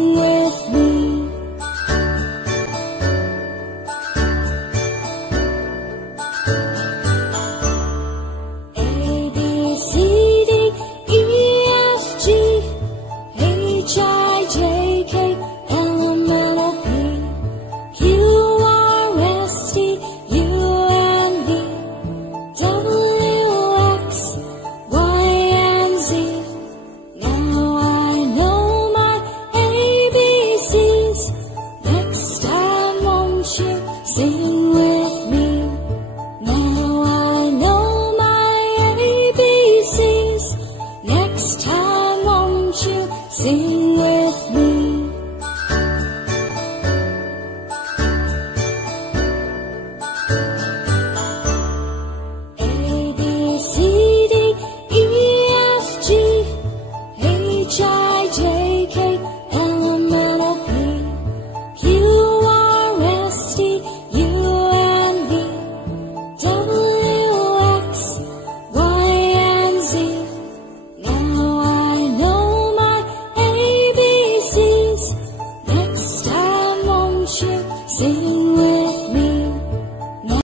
Sing with me. A, B, C, D, E, F, G, H, I, J, K, L, M, N, O, P, Q, R, S, T, U, and V, W, X, Y, and Z. Now I know my ABCs. Next time won't you sing with me? Now I know my ABCs. Next time won't you sing with me? A, B, C, D, E, F, G, H, I, J, K, L, M, N, O, P, Q, R, S, T, U, and V, W, X, Y, and Z. Now I know my ABCs. Next time won't you sing